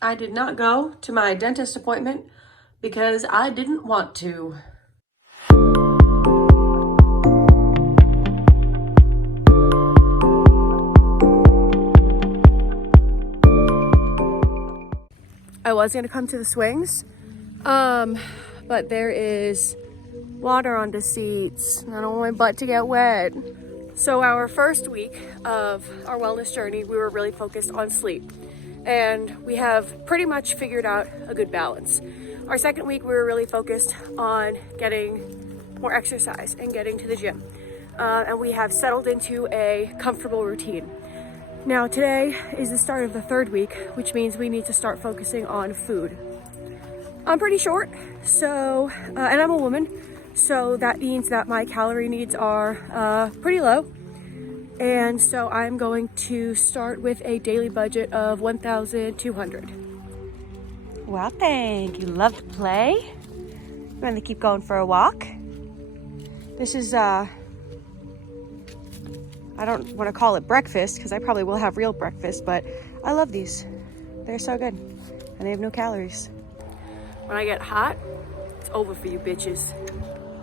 I did not go to my dentist appointment because I didn't want to. I was gonna come to the swings, but there is water on the seats. I don't want my butt to get wet. So our first week of our wellness journey, we were really focused on sleep. And we have pretty much figured out a good balance. Our second week, we were really focused on getting more exercise and getting to the gym. And we have settled into a comfortable routine. Now today is the start of the third week, which means we need to start focusing on food. I'm pretty short, so, and I'm a woman, so that means that my calorie needs are pretty low. And so I'm going to start with a daily budget of 1,200. Wow, thank you. Love to play. I'm gonna keep going for a walk. This is, I don't want to call it breakfast because I probably will have real breakfast, but I love these. They're so good and they have no calories. When I get hot, it's over for you bitches.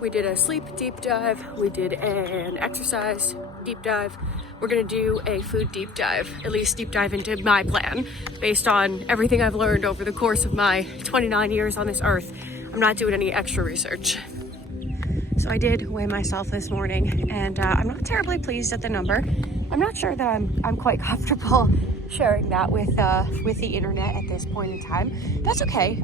We did a sleep deep dive. We did an exercise deep dive. We're gonna do a food deep dive, at least deep dive into my plan based on everything I've learned over the course of my 29 years on this earth. I'm not doing any extra research. So I did weigh myself this morning and I'm not terribly pleased at the number. I'm not sure that I'm quite comfortable sharing that with the internet at this point in time. That's okay.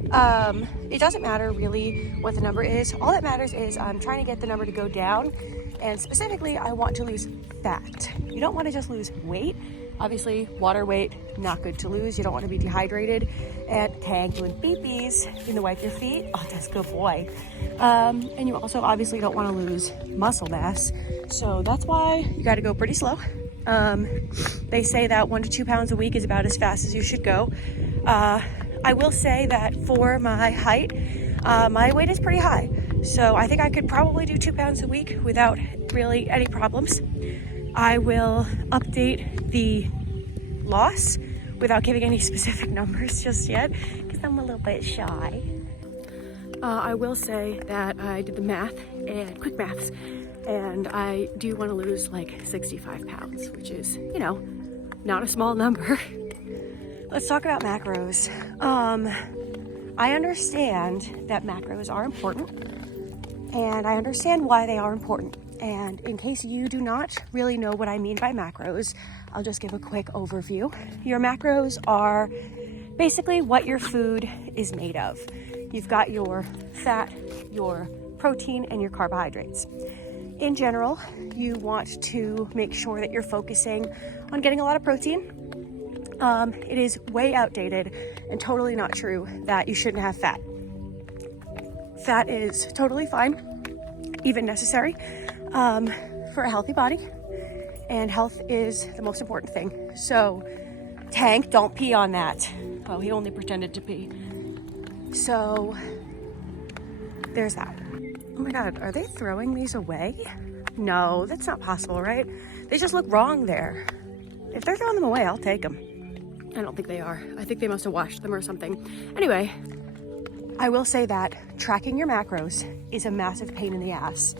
It doesn't matter really what the number is. All that matters is I'm trying to get the number to go down, and specifically I want to lose fat. You don't want to just lose weight. Obviously, water weight, not good to lose. You don't want to be dehydrated. And Tang doing beepies. You can wipe your feet. Oh, that's a good boy. And you also obviously don't want to lose muscle mass. So that's why you got to go pretty slow. They say that 1 to 2 pounds a week is about as fast as you should go. I will say that for my height, my weight is pretty high. So I think I could probably do 2 pounds a week without really any problems. I will update the loss without giving any specific numbers just yet because I'm a little bit shy. I will say that I did the math and quick maths, and I do want to lose like 65 pounds, which is, you know, not a small number. Let's talk about macros. I understand that macros are important, and I understand why they are important. And in case you do not really know what I mean by macros, I'll just give a quick overview. Your macros are basically what your food is made of. You've got your fat, your protein, and your carbohydrates. In general, you want to make sure that you're focusing on getting a lot of protein. It is way outdated and totally not true that you shouldn't have fat. Fat is totally fine, even necessary, for a healthy body, and health is the most important thing. So, Tank, don't pee on that. Oh, he only pretended to pee. So, there's that. Oh my God, are they throwing these away? No, that's not possible, right? They just look wrong there. If they're throwing them away, I'll take them. I don't think they are. I think they must have washed them or something. Anyway, I will say that tracking your macros is a massive pain in the ass.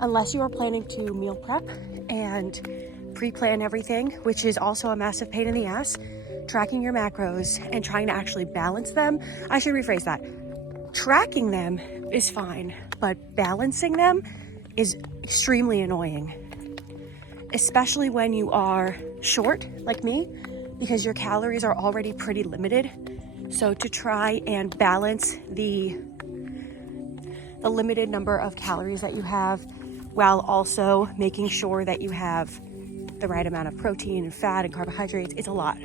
Unless you are planning to meal prep and pre-plan everything, which is also a massive pain in the ass, tracking your macros and trying to actually balance them. I should rephrase that. Tracking them is fine, but balancing them is extremely annoying, especially when you are short like me, because your calories are already pretty limited. So to try and balance the limited number of calories that you have while also making sure that you have the right amount of protein and fat and carbohydrates, it's a lot.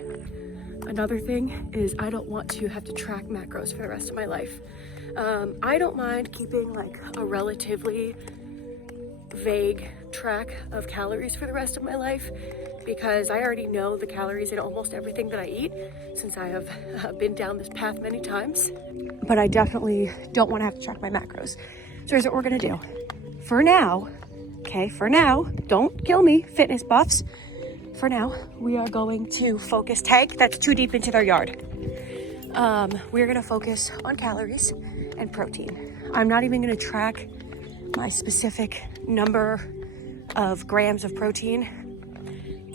Another thing is I don't want to have to track macros for the rest of my life. I don't mind keeping like a relatively vague track of calories for the rest of my life because I already know the calories in almost everything that I eat since I have been down this path many times. But I definitely don't want to have to track my macros. So here's what we're gonna do. For now, don't kill me, fitness buffs. For now, we are going to focus Tank. That's too deep into their yard. we're gonna focus on calories and protein. I'm not even gonna track my specific number of grams of protein.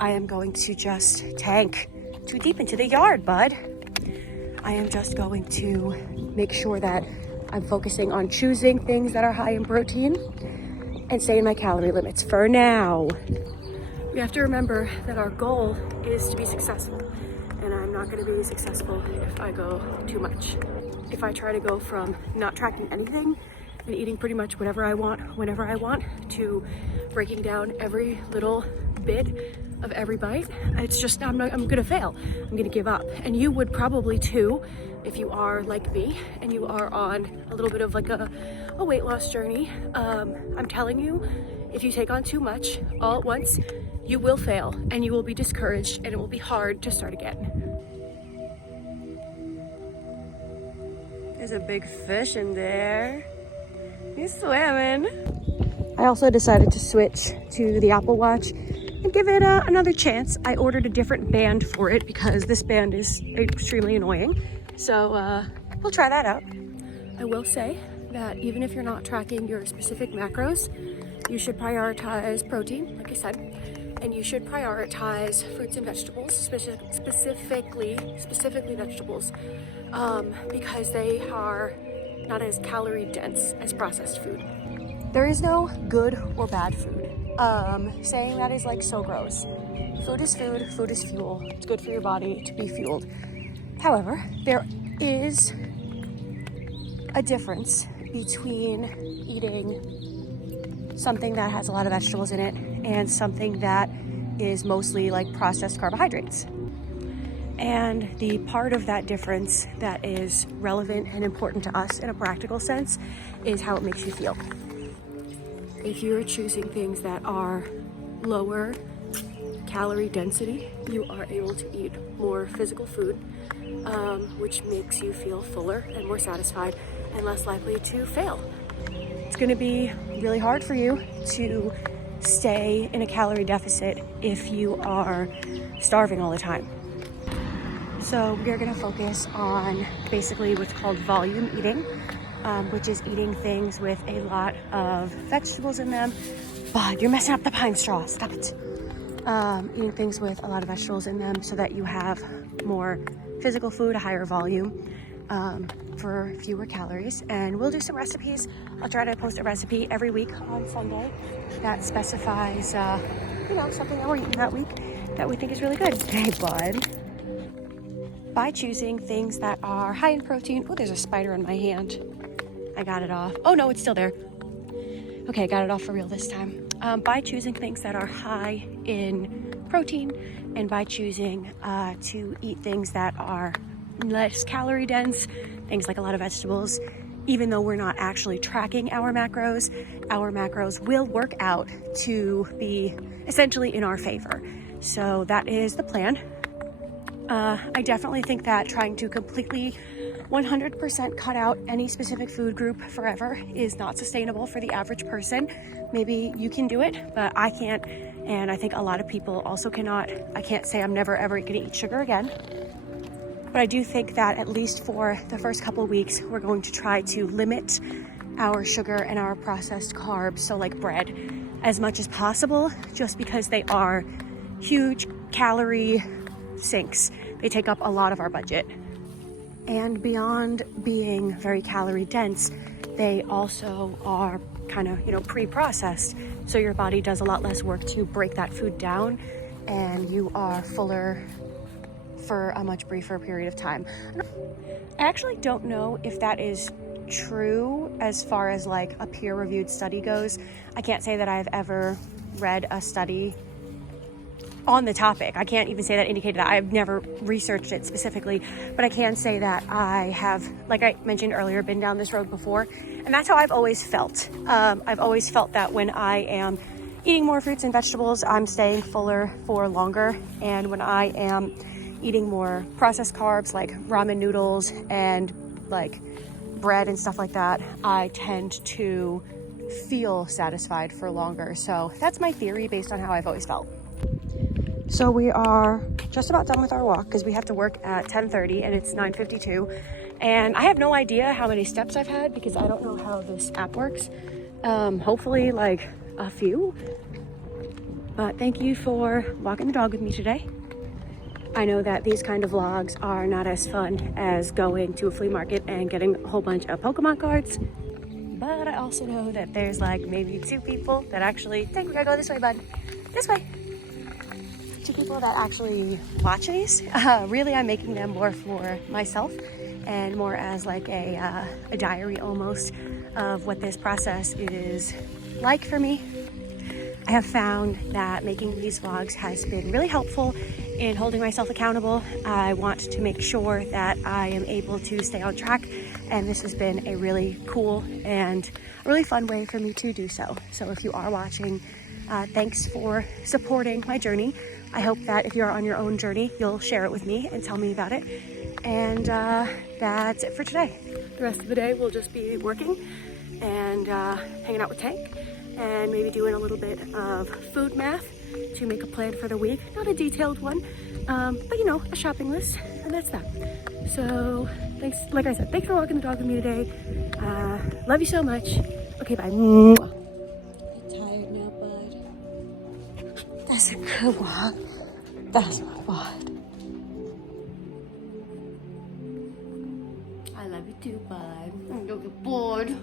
I am going to just tank too deep into the yard, bud. I am just going to make sure that I'm focusing on choosing things that are high in protein and stay in my calorie limits for now. We have to remember that our goal is to be successful, and I'm not going to be successful if I go too much. If I try to go from not tracking anything and eating pretty much whatever I want, whenever I want, to breaking down every little bit of every bite, it's just, I'm gonna fail. I'm gonna give up. And you would probably too, if you are like me and you are on a little bit of like a weight loss journey. I'm telling you, if you take on too much all at once, you will fail and you will be discouraged and it will be hard to start again. There's a big fish in there. He's swimming. I also decided to switch to the Apple Watch and give it another chance. I ordered a different band for it because this band is extremely annoying. So we'll try that out. I will say that even if you're not tracking your specific macros, you should prioritize protein, like I said, and you should prioritize fruits and vegetables, specifically vegetables, because they are not as calorie dense as processed food. There is no good or bad food. Saying that is like so gross. Food is food, food is fuel. It's good for your body to be fueled. However, there is a difference between eating something that has a lot of vegetables in it and something that is mostly like processed carbohydrates. And the part of that difference that is relevant and important to us in a practical sense is how it makes you feel. If you're choosing things that are lower calorie density, you are able to eat more physical food, which makes you feel fuller and more satisfied and less likely to fail. It's gonna be really hard for you to stay in a calorie deficit if you are starving all the time. So we're gonna focus on basically what's called volume eating, which is eating things with a lot of vegetables in them. Bud, you're messing up the pine straw, stop it. Eating things with a lot of vegetables in them so that you have more physical food, a higher volume, for fewer calories. And we'll do some recipes. I'll try to post a recipe every week on Sunday that specifies, something that we're eating that week that we think is really good. Hey, bud. By choosing things that are high in protein, oh, there's a spider on my hand. I got it off. Oh no, it's still there. Okay, I got it off for real this time. By choosing things that are high in protein and by choosing to eat things that are less calorie dense, things like a lot of vegetables, even though we're not actually tracking our macros will work out to be essentially in our favor. So that is the plan. I definitely think that trying to completely 100% cut out any specific food group forever is not sustainable for the average person. Maybe you can do it, but I can't, and I think a lot of people also cannot. I can't say I'm never ever gonna eat sugar again, but I do think that at least for the first couple of weeks, we're going to try to limit our sugar and our processed carbs, so like bread, as much as possible, just because they are huge calorie sinks. They take up a lot of our budget. And beyond being very calorie dense, they also are kind of, pre-processed. So your body does a lot less work to break that food down and you are fuller for a much briefer period of time. I actually don't know if that is true as far as like a peer-reviewed study goes. I can't say that I've ever read a study on the topic. I can't even say that indicated that. I've never researched it specifically, but I can say that I have, like I mentioned earlier, been down this road before, and that's how I've always felt. I've always felt that when I am eating more fruits and vegetables, I'm staying fuller for longer, and when I am eating more processed carbs like ramen noodles and like bread and stuff like that, I tend to feel satisfied for longer. So that's my theory based on how I've always felt. So we are just about done with our walk because we have to work at 10:30 and it's 9:52. And I have no idea how many steps I've had because I don't know how this app works. Hopefully like a few. But thank you for walking the dog with me today. I know that these kind of vlogs are not as fun as going to a flea market and getting a whole bunch of Pokemon cards. But I also know that there's like maybe 2 people that actually think we gotta go this way, bud. This way. 2 people that actually watch these. Really, I'm making them more for myself and more as like a diary almost of what this process is like for me. I have found that making these vlogs has been really helpful in holding myself accountable. I want to make sure that I am able to stay on track, and this has been a really cool and a really fun way for me to do so. So if you are watching, thanks for supporting my journey. I hope that if you're on your own journey, you'll share it with me and tell me about it. And that's it for today. The rest of the day we'll just be working and hanging out with Tank and maybe doing a little bit of food math to make a plan for the week. Not a detailed one, but you know, a shopping list, and that's that. So thanks, like I said, thanks for walking the dog with me today. Love you so much. Okay, bye. You tired now, bud? That's a good walk. That's my bud. I love you too, bud. Don't get bored.